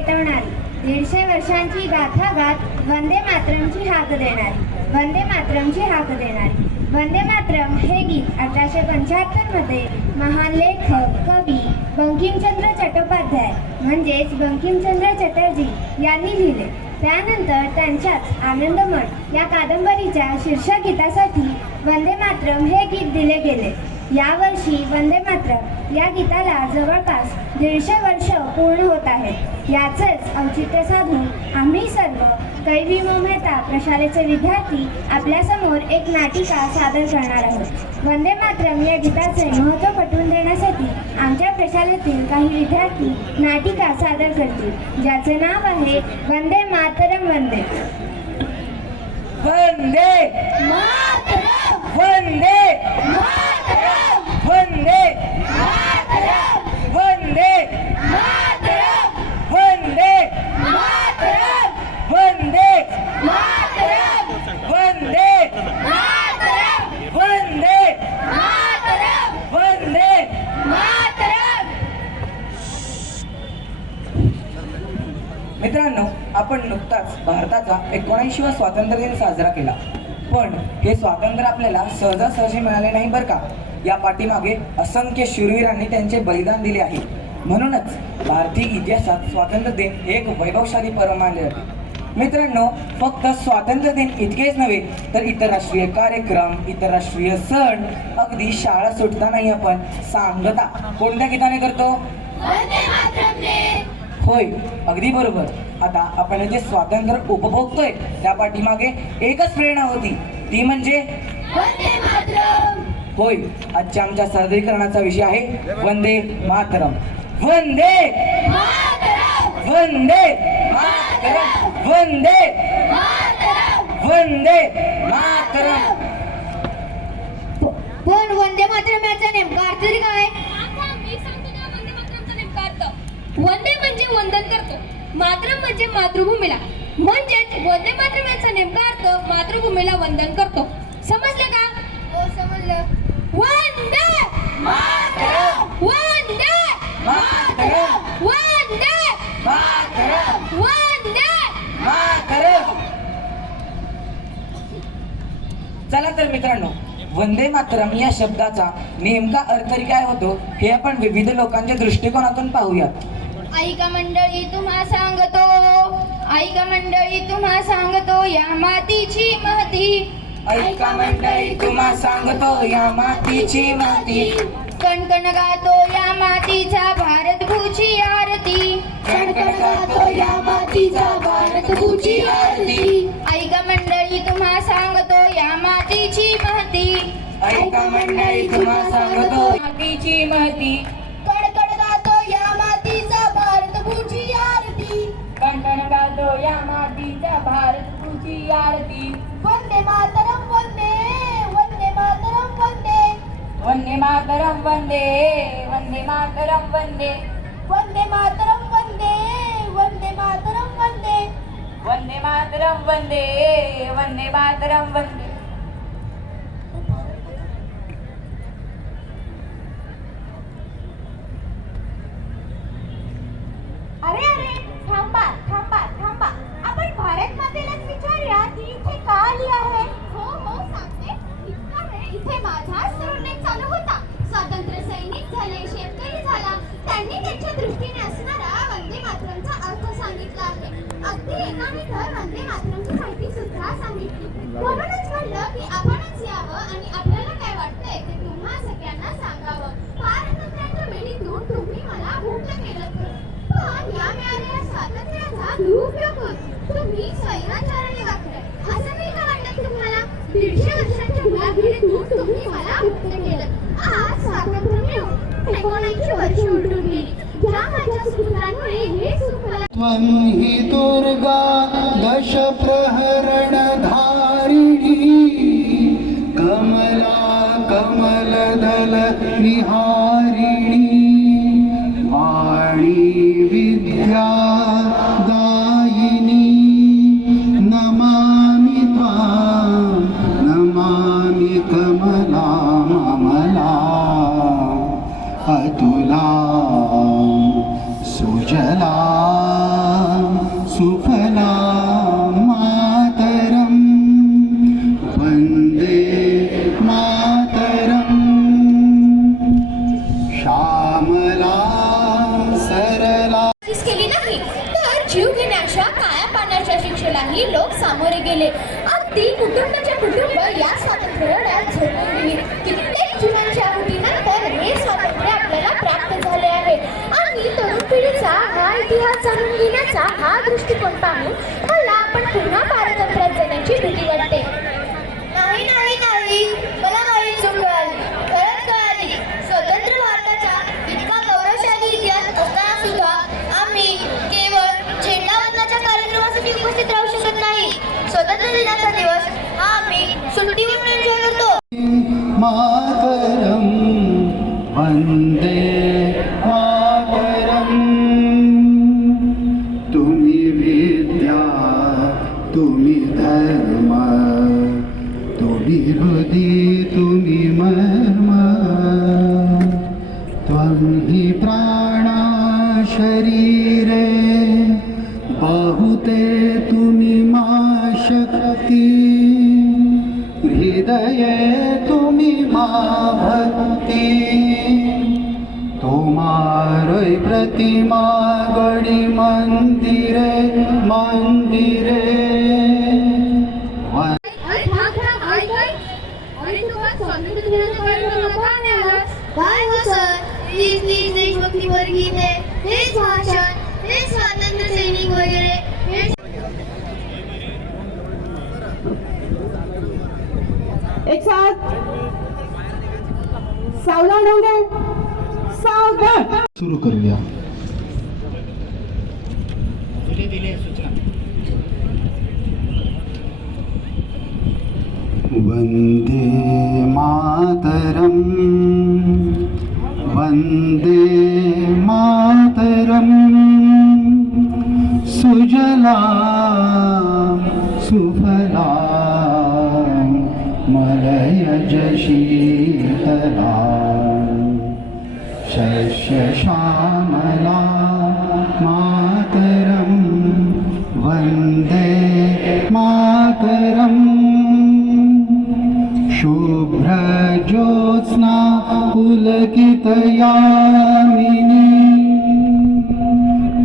पेटवणारी दीडशे वर्षांची गाथा गात वंदे मातरमची हाक देणारी. वंदे मातरमची हाक देणारी. वंदे मातरम हे गीत अठराशे पंच्याहत्तरमध्ये महान लेखक कवी बंकिमचंद्र चट्टोपाध्याय म्हणजेच बंकिमचंद्र चटर्जी यांनी लिहिले. त्यानंतर त्यांच्याच आनंदमठ या कादंबरीच्या शीर्षक गीतासाठी वंदे मातरम हे गीत दिले गेले. यावर्षी वंदे मातरम या गीताला जवळपास दीडशे वर्ष पूर्ण होत आहेत. याचेच औचित्य साधून आम्ही सर्व कैवी मेहता प्रशालेचे विद्यार्थी आपल्यासमोर एक नाटिका सादर करणार आहोत. वंदे मातरम या गीताचे महत्त्व पटवून देण्यासाठी आमच्या प्रशालेतील काही विद्यार्थी नाटिका सादर करतील ज्याचे नाव आहे वंदे मातरम वंदे. भारताचा एकोणऐंशीवा स्वातंत्र्य दिन साजरा केला. पण हे स्वातंत्र्य आपल्याला सहजासहजी मिळाले नाही बरं का? या पाठीमागे असंख्य शूरवीरांनी त्यांचे बलिदान दिले आहे. म्हणूनच भारतीय इतिहासात स्वातंत्र्य दिन हे एक वैभवशाली पर्व मानले जाते मित्रांनो फक्त स्वातंत्र्य दिन इतकेच नव्हे तर इतर राष्ट्रीय कार्यक्रम इतर राष्ट्रीय सण अगदी शाळा सुटतानाही आपण सांगता कोणत्या गीताने करतो? होय अगदी बरोबर. आता आपण जे स्वातंत्र्य उपभोगतोय त्या पाठीमागे एकच प्रेरणा होती. ती म्हणजे? होय आजच्या आमच्या सादरीकरणाचा विषय आहे वंदे मातरम. वंदे वंदे मातरम. वंदे वंदे मातरम. वंदे म्हणजे वंदन करतो. मातरम म्हणजे मातृभूमीला. म्हणजेच वंदे मातरम याचा नेमका अर्थ मातृभूमीला वंदन करतो. समजलं का? हो समजलं. वंदे मातरम. वंदे मातरम. वंदे मातरम. वंदे. मातरम. चला तर मित्रांनो वंदे मातरम या शब्दाचा नेमका अर्थ तरी काय होतो हे आपण विविध लोकांच्या दृष्टिकोनातून पाहूयात. ऐका मंडळी तुम्हा सांगतो. ऐका मंडळी तुम्हा सांगतो या मातीची महती ऐका मंडळी तुम्हा सांगतो या मातीची माती. कणकण गातो या मातीचा भारत भूची आरती. कणकण गातो या मातीचा भारत भूची आरती ऐका मंडळी तुम्हा सांगतो या मातीची महती ऐका मंडळी तुम्हा सांगतो मातीची महती भूची आरती. कणकण गातो या मातीचा भारत भूची आरती. वंदे मातरम वंदे वंदे मातरम वंदे. वंदे मातरम वंदे वंदे मातरम वंदे. वंदे मातरम वंदे वंदे मातरम वंदे. वंदे मातरम वंदे वंदे मातरम वंदे. त्यांनी त्यांच्या दृष्टीने असणारा वंदे मातरमचा अर्थ सांगितला आहे. अगदी एकाने तर वंदे मातरमची माहिती सुद्धा सांगितली. म्हणूनच म्हणलं की आपणच यावं आणि आपल्याला काय वाटतंय ते तुम्हा सगळ्यांना सांगावं. पारतंत्र्याच्या वेळीतून तुम्ही मला मुक्त केलं पण या मिळालेल्या स्वातंत्र्याचा दुरुपयोग होत तुम्ही स्वैराचाराने वागताय असं नाही का वाटत तुम्हाला? दीडशे वर्षांच्या मुलाखतीतून तुम्ही मला मुक्त केलं. आज स्वातंत्र्य मिळून एकोणऐंशी वर्ष ومن هي दृष्टिकोन पाहून मला आपण पुन्हा पारतंत्र्यात जाण्याची भीती वाटते. नाही नाही नाही. मला काही चूक कळाली खरंच कळाली स्वतंत्र भारताचा इतका गौरवशाली इतिहास असताना सुद्धा आम्ही केवळ झेंडा वंदनाच्या कार्यक्रमासाठी उपस्थित राहू शकत नाही. स्वतंत्र दिनाचा दिवस हा आम्ही सुट्टी म्हणून एन्जॉय करतो तुम्ही धर्मा तुम्ही हृदय तुम्ही मर्मा त्वं हि प्राणा शरीरे बाहुते तुम्ही मा शक्ती. हृदये तुम्ही मा भक्ती. तुम्हारोय प्रतिमा गडी मंदिरे मंदिरे. काय हो सर? तीच तीच देशभक्तीपर गीते हेच भाषण हेच स्वातंत्र्य सैनिक वगैरे. एक साथ. सावधान होंगे सावधान. सुरू करूया. वन्दे सुफला मलयज शीतला शस्यश्यामला मातरं वन्दे मातरम् शुभ्रज्योत्स्ना पुलकितयामिनी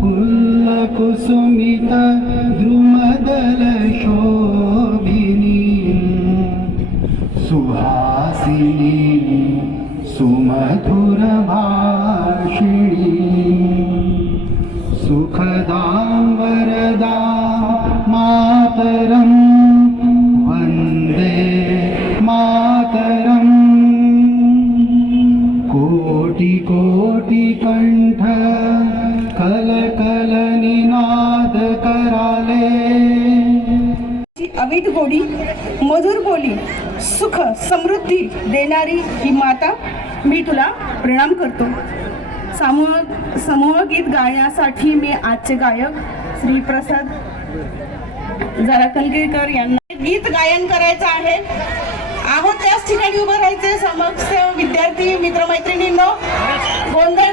फुल्लकुसुमित द्रुमदलशोभिनी सुहासिनी सुमधुरभाषिणी सुखदां वरदा मातरं वन्दे मातरम् कोटि कोटि कण्ठ गोडी मधुर बोली सुख समृद्धी देणारी ही माता मी तुला प्रणाम करतो. समूह समूह गीत गाण्यासाठी मी आजचे गायक श्री प्रसाद जराकलगीकर यांना गीत गायन करायचं आहे. आहोत त्याच ठिकाणी उभं राहायचे समक्ष विद्यार्थी मित्रमैत्रिणींनो. गोंधळ